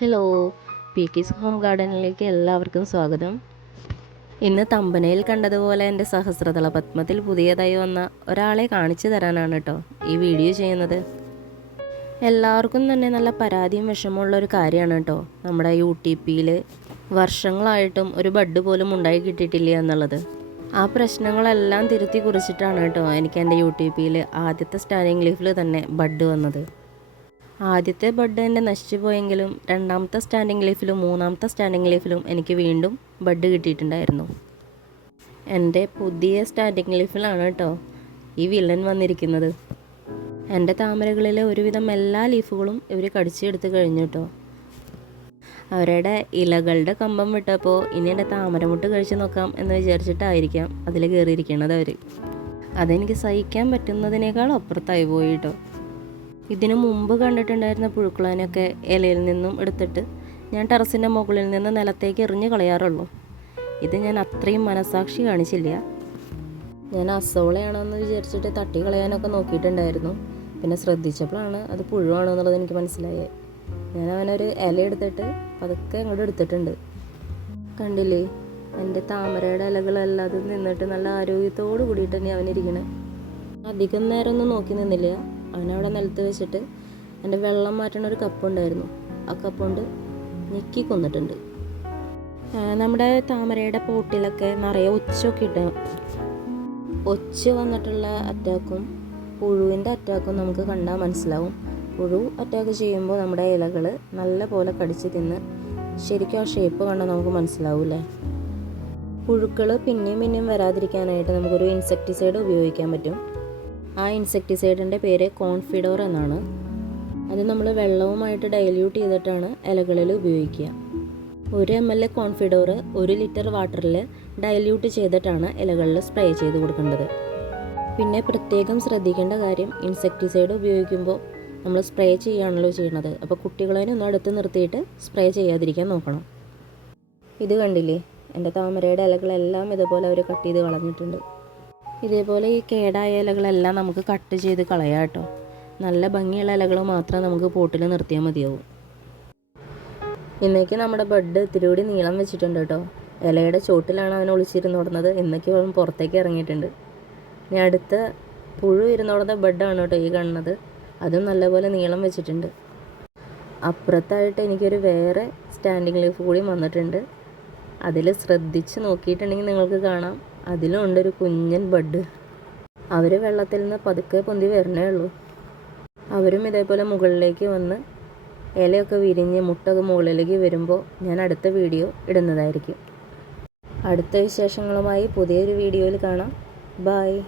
Hello P കിസ് home ഗാർഡനിലേക്ക് എല്ലാവർക്കും സ്വാഗതം. ഇന്ന് തമ്പനയിൽ കണ്ടതുപോലെ എന്റെ സഹസ്രതല പത്മത്തിൽ പുതിയതായി വന്ന ഒരാളെ കാണിച്ചു തരാനാണ് കേട്ടോ ഈ വീഡിയോ ചെയ്യുന്നത്. എല്ലാവർക്കും തന്നെ നല്ല പരാതിയും വിഷമമുള്ള ഒരു കാര്യമാണ് കേട്ടോ. നമ്മുടെ യു ടി പിയിൽ വർഷങ്ങളായിട്ടും ഒരു ബഡ് പോലും ഉണ്ടായി കിട്ടിയിട്ടില്ല എന്നുള്ളത്. ആ പ്രശ്നങ്ങളെല്ലാം തിരുത്തി കുറിച്ചിട്ടാണ് കേട്ടോ എനിക്ക് എന്റെ യു ടി പിയിൽ ആദ്യത്തെ സ്റ്റാൻഡിങ് ലീഫിൽ തന്നെ ബഡ് വന്നത്. ആദ്യത്തെ ബഡ് എന്റെ നശിച്ചു പോയെങ്കിലും രണ്ടാമത്തെ സ്റ്റാൻഡിങ് ലീഫിലും മൂന്നാമത്തെ സ്റ്റാൻഡിങ് ലീഫിലും എനിക്ക് വീണ്ടും ബഡ് കിട്ടിയിട്ടുണ്ടായിരുന്നു. എന്റെ പുതിയ സ്റ്റാൻഡിങ് ലീഫിലാണ് കേട്ടോ ഈ വില്ലൻ വന്നിരിക്കുന്നത്. എന്റെ താമരകളിലെ ഒരുവിധം എല്ലാ ലീഫുകളും ഇവർ കടിച്ചെടുത്ത് കഴിഞ്ഞു കേട്ടോ. അവരുടെ ഇലകളുടെ കമ്പം വിട്ടപ്പോൾ ഇനി എന്റെ താമരമുട്ട് കഴിച്ച് നോക്കാം എന്ന് വിചാരിച്ചിട്ടായിരിക്കാം അതിൽ കയറിയിരിക്കണത് അവർ അതെനിക്ക് സഹിക്കാൻ പറ്റുന്നതിനേക്കാൾ അപ്പുറത്തായി പോയി കേട്ടോ. ഇതിനു മുമ്പ് കണ്ടിട്ടുണ്ടായിരുന്ന പുഴുക്കളനൊക്കെ ഇലയിൽ നിന്നും എടുത്തിട്ട് ഞാൻ ടെറസിന്റെ മുകളിൽ നിന്ന് നിലത്തേക്ക് എറിഞ്ഞ് കളയാറുള്ളൂ. ഇത് ഞാൻ അത്രയും മനസാക്ഷി കാണിച്ചില്ല. ഞാൻ അസോളയാണോ എന്ന് വിചാരിച്ചിട്ട് തട്ടി കളയാനൊക്കെ നോക്കിയിട്ടുണ്ടായിരുന്നു. പിന്നെ ശ്രദ്ധിച്ചപ്പോഴാണ് അത് പുഴുവാണോ എന്നുള്ളത് എനിക്ക് മനസ്സിലായത് ഞാൻ അവനൊരു ഇല എടുത്തിട്ട് പതുക്കെ അങ്ങോട്ട് എടുത്തിട്ടുണ്ട്. കണ്ടില്ലേ? എന്റെ താമരയുടെ ഇലകളെല്ലാം അത് നിന്നിട്ട് നല്ല ആരോഗ്യത്തോട് കൂടിയിട്ട് തന്നെ അവനിരിക്കണേ. അധികം നേരം ഒന്നും നോക്കി നിന്നില്ല. അവനവിടെ നിലത്ത് വെച്ചിട്ട് എന്റെ വെള്ളം മാറ്റണ ഒരു കപ്പുണ്ടായിരുന്നു ആ കപ്പുണ്ട് ഞെക്കി കൊന്നിട്ടുണ്ട്. നമ്മുടെ താമരയുടെ പോട്ടിലൊക്കെ നിറയെ ഒച്ചൊക്കെ ഇട്ട് ഒച്ച വന്നിട്ടുള്ള അറ്റാക്കും പുഴുവിന്റെ അറ്റാക്കും നമുക്ക് കണ്ടാൽ മനസ്സിലാവും. പുഴു അറ്റാക്ക് ചെയ്യുമ്പോൾ നമ്മുടെ ഇലകൾ നല്ല പോലെ കടിച്ച് തിന്ന് ശരിക്കും ആ ഷേപ്പ് കണ്ടാൽ നമുക്ക് മനസ്സിലാവൂലേ പുഴുക്കൾ പിന്നെയും പിന്നെയും വരാതിരിക്കാനായിട്ട് നമുക്കൊരു ഇൻസെക്ടിസൈഡ് ഉപയോഗിക്കാൻ പറ്റും. ആ ഇൻസെക്ടിസൈഡിന്റെ പേര് കോൺഫിഡോർ എന്നാണ്. അത് നമ്മൾ വെള്ളവുമായിട്ട് ഡൈല്യൂട്ട് ചെയ്തിട്ടാണ് ഇലകളിൽ ഉപയോഗിക്കുക. ഒരു എം എൽ കോൺഫിഡോർ ഒരു ലിറ്റർ വാട്ടറിൽ ഡൈല്യൂട്ട് ചെയ്തിട്ടാണ് ഇലകളിൽ സ്പ്രേ ചെയ്ത് കൊടുക്കേണ്ടത്. പിന്നെ പ്രത്യേകം ശ്രദ്ധിക്കേണ്ട കാര്യം ഇൻസെക്ടിസൈഡ് ഉപയോഗിക്കുമ്പോൾ നമ്മൾ സ്പ്രേ ചെയ്യുകയാണല്ലോ ചെയ്യണത്. അപ്പോൾ കുട്ടികളതിനെ ഒന്ന് അടുത്ത് നിർത്തിയിട്ട് സ്പ്രേ ചെയ്യാതിരിക്കാൻ നോക്കണം. ഇത് കണ്ടില്ലേ? എന്റെ താമരയുടെ ഇലകളെല്ലാം ഇതുപോലെ അവർ കട്ട് ചെയ്ത് കളഞ്ഞിട്ടുണ്ട്. ഇതേപോലെ ഈ കേടായ ഇലകളെല്ലാം നമുക്ക് കട്ട് ചെയ്ത് കളയാം കേട്ടോ. നല്ല ഭംഗിയുള്ള ഇലകൾ മാത്രം നമുക്ക് പോട്ടിൽ നിർത്തിയാൽ മതിയാവും. ഇന്നേക്ക് നമ്മുടെ ബഡ് ഇത്തിരി കൂടി നീളം വെച്ചിട്ടുണ്ട് കേട്ടോ. ഇലയുടെ ചോട്ടിലാണ് അവൻ ഒളിച്ചിരുന്നോടുന്നത് ഇന്നേക്ക് അവൻ പുറത്തേക്ക് ഇറങ്ങിയിട്ടുണ്ട്. ഇനി അടുത്ത പുഴു ഇരുന്നോടുന്ന ബെഡാണ് കേട്ടോ ഈ കാണുന്നത്. അതും നല്ലപോലെ നീളം വെച്ചിട്ടുണ്ട്. അപ്പുറത്തായിട്ട് എനിക്കൊരു വേറെ സ്റ്റാൻഡിങ് ലീഫ് കൂടി വന്നിട്ടുണ്ട്. അതിൽ ശ്രദ്ധിച്ച് നോക്കിയിട്ടുണ്ടെങ്കിൽ നിങ്ങൾക്ക് കാണാം. അതിലും ഉണ്ടൊരു കുഞ്ഞൻ ബഡ്. അവർ വെള്ളത്തിൽ നിന്ന് പതുക്കെ പൊന്തി വരണേ ഉള്ളൂ. അവരും ഇതേപോലെ മുകളിലേക്ക് വന്ന് ഇലയൊക്കെ വിരിഞ്ഞ് മുട്ടൊക്കെ മുകളിലേക്ക് വരുമ്പോൾ ഞാൻ അടുത്ത വീഡിയോ ഇടുന്നതായിരിക്കും. അടുത്ത വിശേഷങ്ങളുമായി പുതിയൊരു വീഡിയോയിൽ കാണാം. ബായ്